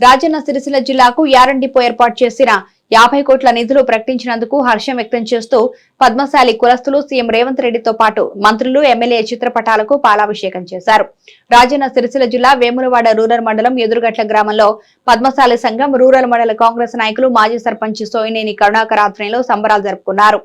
రాజన్న సిరిసిల్ల జిల్లాకు yarn depot ఏర్పాటు చేసిన 50 కోట్ల నిధులు ప్రకటించినందుకు హర్షం వ్యక్తం చేస్తూ పద్మశాలి కులస్తులు సీఎం రేవంత్ రెడ్డితో పాటు మంత్రులు ఎమ్మెల్యే చిత్రపటాలకు పాలాభిషేకం చేశారు. రాజన్న సిరిసిల్ల జిల్లా వేములవాడ రూరల్ మండలం ఎదురుగట్ల గ్రామంలో పద్మశాలి సంఘం రూరల్ మండల కాంగ్రెస్ నాయకులు మాజీ సర్పంచ్ సోయినేని కరుణాకర్ ఆధ్వర్యంలో సంబరాలు జరుపుకున్నారు.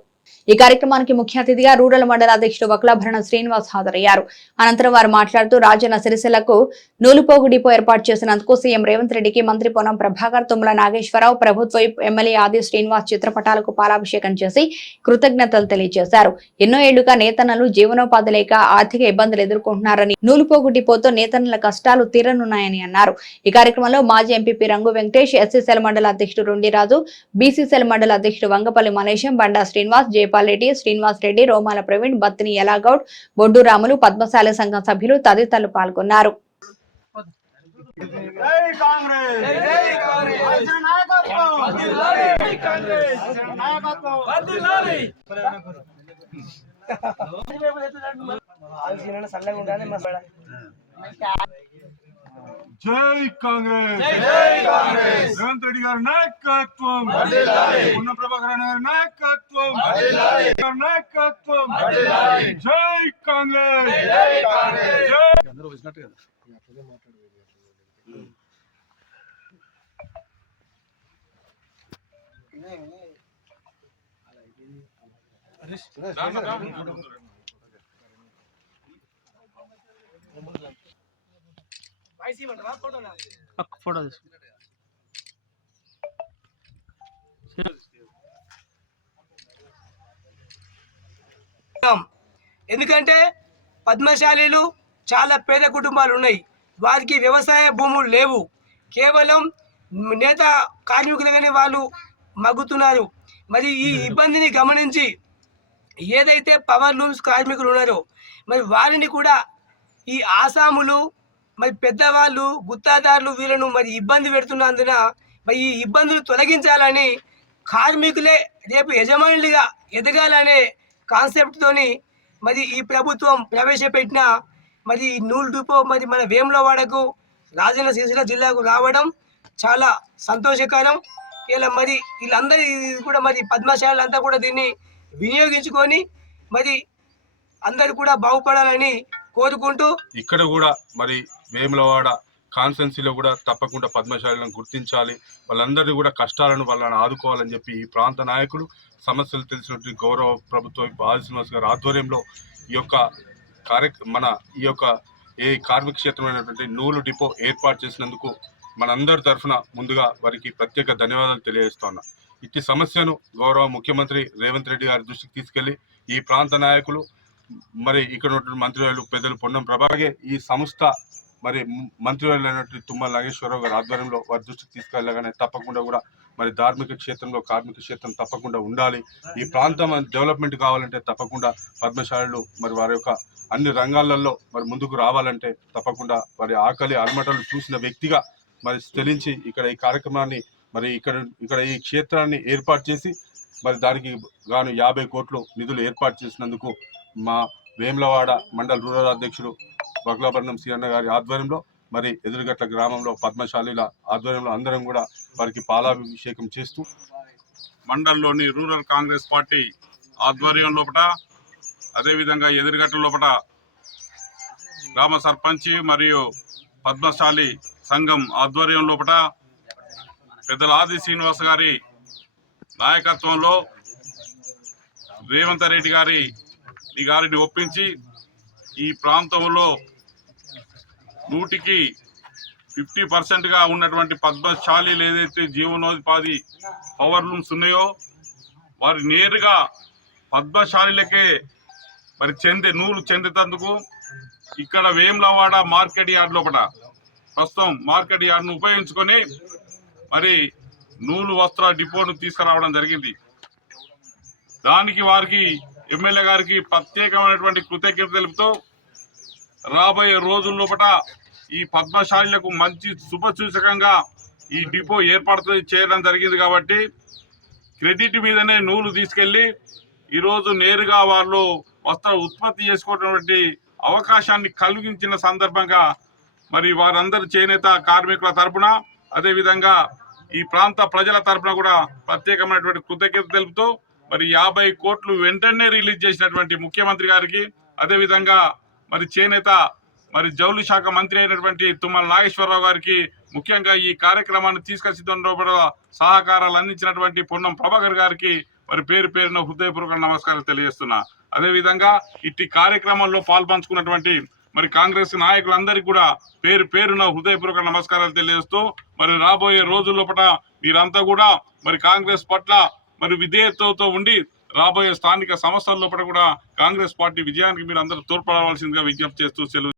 ఈ కార్యక్రమానికి ముఖ్య అతిథిగా రూరల్ మండల అధ్యక్షుడు వకులాభరణ శ్రీనివాస్ హాజరయ్యారు. అనంతరం వారు మాట్లాడుతూ రాజన్న సిరిసిల్లకు నూలుపోగు డిపో ఏర్పాటు చేసినందుకు సీఎం రేవంత్ రెడ్డికి మంత్రి పొన్నం ప్రభాకర్, తుమ్మల నాగేశ్వరరావు, ప్రభుత్వ ఎమ్మెల్యే ఆది శ్రీనివాస్ చిత్రపటాలకు పాలాభిషేకం చేసి కృతజ్ఞతలు తెలియజేశారు. ఎన్నో ఏళ్లుగా నేతన్నలు జీవనోపాధి లేక ఆర్థిక ఇబ్బందులు ఎదుర్కొంటున్నారని, నూలుపోగు డిపోతో నేతన్నల కష్టాలు తీరనున్నాయని అన్నారు. ఈ కార్యక్రమంలో మాజీ ఎంపీపీ రంగు వెంకటేష్, ఎస్సీసీఎల్ మండల అధ్యక్షుడు రొండిరాజు, బీసీసీఎల్ మండల అధ్యక్షుడు వంగపల్లి మలేశం, బండా శ్రీనివాస్, జయపాల్ రెడ్డి, శ్రీనివాస్ రెడ్డి, రోమాల ప్రవీణ్, బత్తిని ఎలాగౌడ్, బొడ్డు రాములు, పద్మశాలి సంఘం సభ్యులు తదితరులు పాల్గొన్నారు. జై కాంగ్రెస్, రేవంత్ రెడ్డి గారి నాయకత్వం, పొన్నం ప్రభాకర్ గారి నాయకత్వం, జై కాంగ్రెస్. ఎందుకంటే పద్మశాలీలు చాలా పేద కుటుంబాలు ఉన్నాయి. వారికి వ్యవసాయ భూములు లేవు. కేవలం నేత కార్మికులుగానే వాళ్ళు మగ్గుతున్నారు. మరి ఈ ఇబ్బందిని గమనించి ఏదైతే పవర్ లూమ్స్ కార్మికులు ఉన్నారో మరి వారిని కూడా ఈ ఆసాములు మరి పెద్దవాళ్ళు గుత్తాదారులు వీళ్ళను మరి ఇబ్బంది పెడుతున్నందున మరి ఈ ఇబ్బందులు తొలగించాలని కార్మికులే రేపు యజమానులుగా ఎదగాలనే కాన్సెప్ట్తోని మరి ఈ ప్రభుత్వం ప్రవేశపెట్టిన మరి ఈ నూలు డిపో మరి మన వేములవాడకు రాజన్న సిరిసిల్ల జిల్లాకు రావడం చాలా సంతోషకరం. ఇలా మరి వీళ్ళందరి కూడా మరి పద్మశాలంతా కూడా దీన్ని వినియోగించుకొని మరి అందరూ కూడా బాగుపడాలని కోరుకుంటూ ఇక్కడ కూడా మరి వేములవాడ కాన్స్టెన్సీలో కూడా తప్పకుండా పద్మశాలను గుర్తించాలి, వాళ్ళందరినీ కూడా కష్టాలను వాళ్ళని ఆదుకోవాలని చెప్పి ఈ ప్రాంత నాయకులు సమస్యలు తెలిసినటువంటి గౌరవ ప్రభుత్వం ఆది శ్రీనివాస్ గారి ఆధ్వర్యంలో ఈ యొక్క కార్మిక క్షేత్రమైనటువంటి నూలు డిపో ఏర్పాటు చేసినందుకు మనందరి తరఫున ముందుగా వారికి ప్రత్యేక ధన్యవాదాలు తెలియజేస్తున్నా. ఇట్టి సమస్యను గౌరవ ముఖ్యమంత్రి రేవంత్ రెడ్డి గారి దృష్టికి తీసుకెళ్లి ఈ ప్రాంత నాయకులు మరి ఇక్కడ ఉన్నటువంటి మంత్రివర్యులు పెద్దలు పొన్నం ప్రభాకర్, ఈ సంస్థ మరి మంత్రివర్యులు అయినటువంటి తుమ్మల నాగేశ్వరరావు గారి ఆధ్వర్యంలో వారి దృష్టికి తీసుకెళ్ళగానే తప్పకుండా కూడా మరి ధార్మిక క్షేత్రంలో కార్మిక క్షేత్రం తప్పకుండా ఉండాలి. ఈ ప్రాంతం డెవలప్మెంట్ కావాలంటే తప్పకుండా పద్మశాలులు మరి వారి యొక్క అన్ని రంగాలలో మరి ముందుకు రావాలంటే తప్పకుండా వారి ఆకలి అలమటలు చూసిన వ్యక్తిగా మరి చెల్లించి ఇక్కడ ఈ కార్యక్రమాన్ని మరి ఇక్కడ ఈ క్షేత్రాన్ని ఏర్పాటు చేసి మరి దానికి గాను 50 కోట్లు నిధులు ఏర్పాటు చేసినందుకు మా వేములవాడ మండల రూరల్ అధ్యక్షుడు వకులాభరణం శ్రీఅన్న గారి ఆధ్వర్యంలో మరి ఎదురుగట్ల గ్రామంలో పద్మశాలీల ఆధ్వర్యంలో అందరం కూడా వారికి పాలాభిషేకం చేస్తూ మండలంలోని రూరల్ కాంగ్రెస్ పార్టీ ఆధ్వర్యం లోపల అదేవిధంగా ఎదురుగట్ల లోపల గ్రామ సర్పంచ్ మరియు పద్మశాలి సంఘం ఆధ్వర్యం లోపల పెద్దల ఆది శ్రీనివాస్ గారి నాయకత్వంలో రేవంత్ రెడ్డి గారిని ఒప్పించి ఈ ప్రాంతంలో 100కి 50% ఉన్నటువంటి పద్మశాలీలు ఏదైతే జీవనోపాధి పవర్ లూమ్స్ ఉన్నాయో వారి నేరుగా పద్మశాలీలకే మరి నూలు చెందేందుకు ఇక్కడ వేములవాడ మార్కెట్ యార్డ్ లోపల ప్రస్తుతం మార్కెట్ యార్డ్ను ఉపయోగించుకొని మరి నూలు వస్త్ర డిపోను తీసుకురావడం జరిగింది. దానికి వారికి ఎమ్మెల్యే గారికి ప్రత్యేకమైనటువంటి కృతజ్ఞత తెలుపుతూ రాబోయే రోజుల్లోపట ఈ పద్మశాలీలకు మంచి శుభసూచకంగా ఈ డిపో ఏర్పాటు చేయడం జరిగింది. కాబట్టి క్రెడిట్ మీదనే నూలు తీసుకెళ్లి ఈరోజు నేరుగా వాళ్ళు వస్త్ర ఉత్పత్తి చేసుకోవటువంటి అవకాశాన్ని కలిగించిన సందర్భంగా మరి వారందరి చేనేత కార్మికుల తరపున అదేవిధంగా ఈ ప్రాంత ప్రజల తరఫున కూడా ప్రత్యేకమైనటువంటి కృతజ్ఞత తెలుపుతూ మరి 50 కోట్లు వెంటనే రిలీజ్ చేసినటువంటి ముఖ్యమంత్రి గారికి, అదేవిధంగా మరి చేనేత మరి జౌళి శాఖ మంత్రి అయినటువంటి తుమ్మల నాగేశ్వరరావు గారికి, ముఖ్యంగా ఈ కార్యక్రమాన్ని తీసుకొచ్చిన సహకారాలు అందించినటువంటి పొన్నం ప్రభాకర్ గారికి మరి పేరు పేరున హృదయపూర్వక నమస్కారాలు తెలియజేస్తున్నా. అదేవిధంగా ఇట్టి కార్యక్రమంలో పాల్పంచుకున్నటువంటి మరి కాంగ్రెస్ నాయకులందరికీ కూడా పేరు పేరున హృదయపూర్వక నమస్కారాలు తెలియజేస్తూ మరి రాబోయే రోజుల్లోపట మీరంతా కూడా మరి కాంగ్రెస్ పట్ల మరి విధేయతతో ఉండి రాబోయే స్థానిక సంస్థల లోపల కూడా కాంగ్రెస్ పార్టీ విజయానికి మీరు అందరూ తోడ్పడవలసిందిగా విజ్ఞప్తి చేస్తూ సెలవు.